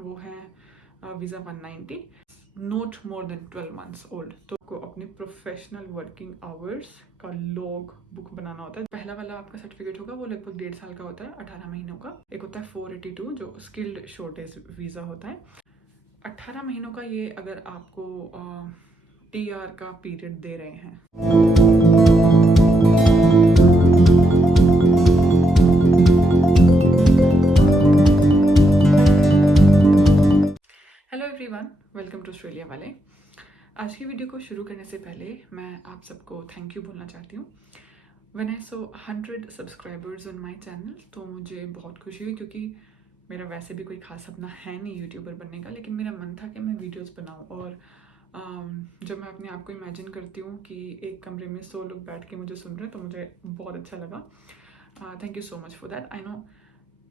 वो है visa 190, not more than 12 months old. तो आपको अपने प्रोफेशनल वर्किंग आवर्स का लॉग बुक बनाना होता है। पहला वाला आपका सर्टिफिकेट होगा वो लगभग 1.5 साल का होता है, 18 महीनों का। एक होता है 482 जो स्किल्ड शॉर्टेज वीज़ा होता है। 18 महीनों का ये अगर आपको TR का पीरियड दे रहे हैं। Hello everyone, welcome to Australia वाले। आज की वीडियो को शुरू करने से पहले मैं आप सबको थैंक यू बोलना चाहती हूँ। When I so 100 subscribers on my channel तो मुझे बहुत खुशी हुई, क्योंकि मेरा वैसे भी कोई खास सपना है नहीं यूट्यूबर बनने का, लेकिन मेरा मन था कि मैं वीडियोस बनाऊं। और जब मैं अपने आप को इमेजिन करती हूँ कि एक कमरे में 100 लोग बैठ के मुझे सुन रहे हैं तो मुझे बहुत अच्छा लगा। Thank you so much for that. I know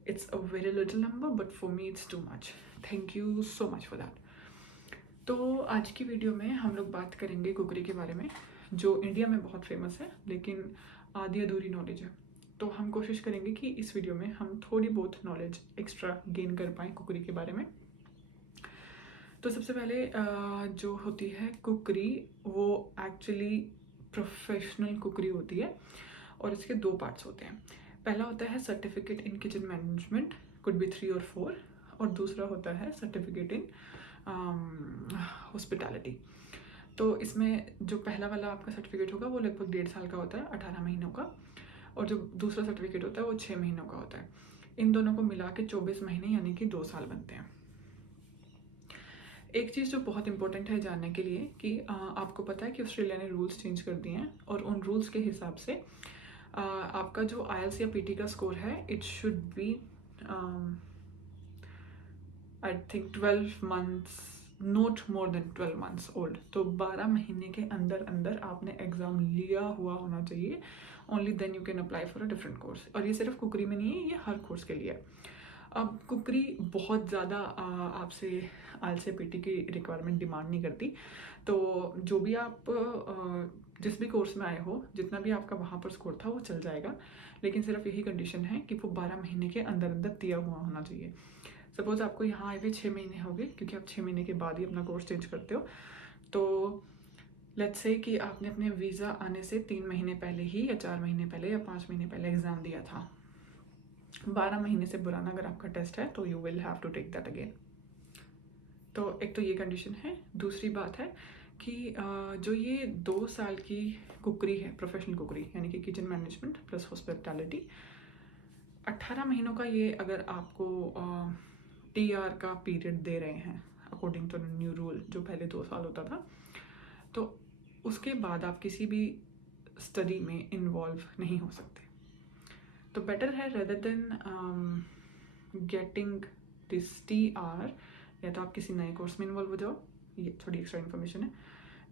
it's a very little number but for me it's too much. Thank you so much for that. तो आज की वीडियो में हम लोग बात करेंगे कुकरी के बारे में, जो इंडिया में बहुत फेमस है लेकिन आधी अधूरी नॉलेज है। तो हम कोशिश करेंगे कि इस वीडियो में हम थोड़ी बहुत नॉलेज एक्स्ट्रा गेन कर पाएँ कुकरी के बारे में। तो सबसे पहले जो होती है कुकरी, वो एक्चुअली प्रोफेशनल कुकरी होती है और इसके 2 पार्ट्स होते हैं। पहला होता है certificate in kitchen management, could be 3 और 4, और दूसरा होता है सर्टिफिकेट इन हॉस्पिटैलिटी। तो इसमें जो पहला वाला आपका सर्टिफिकेट होगा वो लगभग 1.5 साल का होता है, 18 महीनों का, और जो दूसरा सर्टिफिकेट होता है वो 6 महीनों का होता है। इन दोनों को मिला के 24 महीने यानी कि 2 साल बनते हैं। एक चीज़ जो बहुत इंपॉर्टेंट है जानने के लिए कि आपको पता है कि ऑस्ट्रेलिया ने रूल्स चेंज कर दिए हैं, और उन रूल्स के हिसाब से आपका जो IELTS या PT का स्कोर है it should be I think 12 months, not more than 12 months old. तो 12 महीने के अंदर अंदर आपने एग्ज़ाम लिया हुआ होना चाहिए। Only then you can apply for a different course. और ये सिर्फ कुकरी में नहीं है, ये हर कोर्स के लिए है। अब कुकरी बहुत ज़्यादा आपसे IELTS या PT की रिक्वायरमेंट डिमांड नहीं करती। तो जो भी आप जिस भी कोर्स में आए हो, जितना भी आपका वहाँ पर स्कोर था वो चल जाएगा, लेकिन सिर्फ यही कंडीशन है कि वो 12 महीने के अंदर अंदर दिया हुआ होना चाहिए। सपोज आपको यहाँ आए हुए 6 महीने हो गए, क्योंकि आप 6 महीने के बाद ही अपना कोर्स चेंज करते हो। तो लेट्स से कि आपने अपने वीज़ा आने से 3 महीने पहले ही या 4 महीने पहले या 5 महीने पहले एग्ज़ाम दिया था। 12 महीने से पुराना अगर आपका टेस्ट है तो you will have to take that again. तो एक तो ये कंडीशन है। दूसरी बात है कि जो ये 2 साल की कुकरी है, प्रोफेशनल कुकरी यानी कि किचन मैनेजमेंट प्लस हॉस्पिटैलिटी, 18 महीनों का ये अगर आपको TR का पीरियड दे रहे हैं अकॉर्डिंग टू न्यू रूल, जो पहले 2 साल होता था, तो उसके बाद आप किसी भी स्टडी में इन्वॉल्व नहीं हो सकते। तो बेटर है rather than getting this TR, या तो आप किसी नए कोर्स में इन्वॉल्व हो जाओ, ये थोड़ी एक्स्ट्रा इन्फॉर्मेशन है,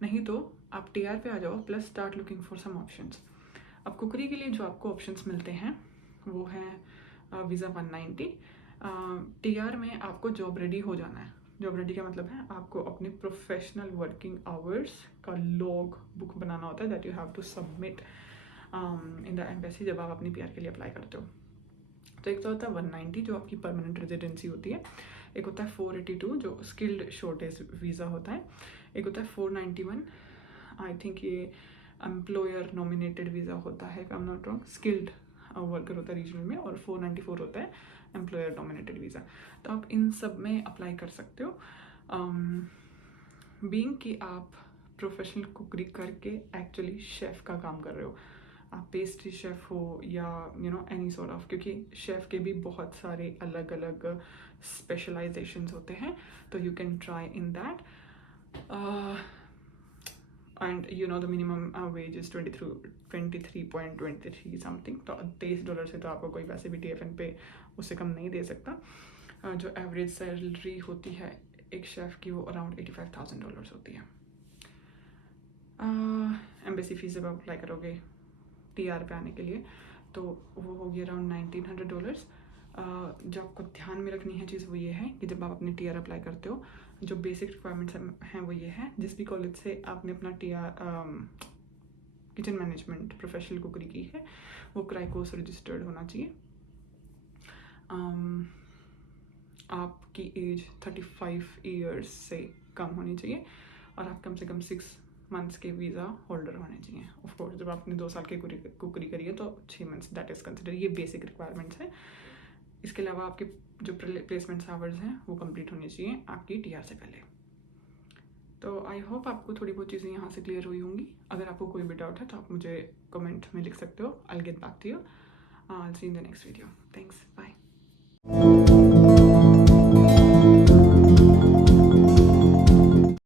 नहीं तो आप TR पे आ जाओ plus start looking for some options. अब कुकरी के लिए जो आपको ऑप्शंस मिलते हैं वो है वीज़ा 190। TR में आपको जॉब रेडी हो जाना है। जॉब रेडी का मतलब है आपको अपने प्रोफेशनल वर्किंग आवर्स का लॉग बुक बनाना होता है, that you have to submit in the embassy जब आप अपनी PR के लिए अप्लाई करते हो। तो एक तो होता है 190 जो आपकी परमानेंट रेजिडेंसी होती है, एक होता है 482 जो स्किल्ड शॉर्टेज वीज़ा होता है, एक होता है 491, आई थिंक ये एम्प्लॉयर नॉमिनेटेड वीज़ा होता है, I am not wrong, skilled worker होता है रीजनल में, और 494 होता है एम्प्लॉयर नॉमिनेटेड वीज़ा। तो आप इन सब में अप्लाई कर सकते हो। बीइंग कि आप प्रोफेशनल कुकरी करके एक्चुअली शेफ़ का काम कर रहे हो, आप पेस्ट्री शेफ़ हो या एनी सॉर्ट ऑफ, क्योंकि शेफ़ के भी बहुत सारे अलग अलग स्पेशलाइजेशंस होते हैं, तो you can try in that. And the minimum wage is 23.23 something. तो $23 से तो आपको कोई वैसे भी TFN पे उससे कम नहीं दे सकता। जो एवरेज सैलरी होती है एक शेफ़ की वो अराउंड $85,000 होती है। एम्बेसी फीस जब आप अप्लाई करोगे TR पे आने के लिए तो वो होगी अराउंड $1,900। जो आपको ध्यान में रखनी है चीज़ वो ये है कि जब आप अपने TR अप्लाई करते हो, जो बेसिक रिक्वायरमेंट्स हैं वो ये है, जिस भी कॉलेज से आपने अपना TR किचन मैनेजमेंट प्रोफेशनल कुकरी की है वो क्राइकोस रजिस्टर्ड होना चाहिए। आपकी एज 35 ईयर्स से कम होनी चाहिए और आप कम से कम 6 मंथ्स के वीज़ा होल्डर होने चाहिए। ऑफ कोर्स जब आपने 2 साल की कुकरी करी है तो 6 मंथ्स दैट इज़ कंसिडर, ये बेसिक रिक्वायरमेंट्स हैं। इसके अलावा आपके जो प्लेसमेंट्स आवर्स हैं वो कंप्लीट होनी चाहिए आपकी टीआर से पहले। तो आई होप आपको थोड़ी बहुत चीज़ें यहाँ से क्लियर हुई होंगी। अगर आपको कोई भी डाउट है तो आप मुझे कमेंट में लिख सकते हो। I will get back to you. I will see in the next video. Thanks, bye.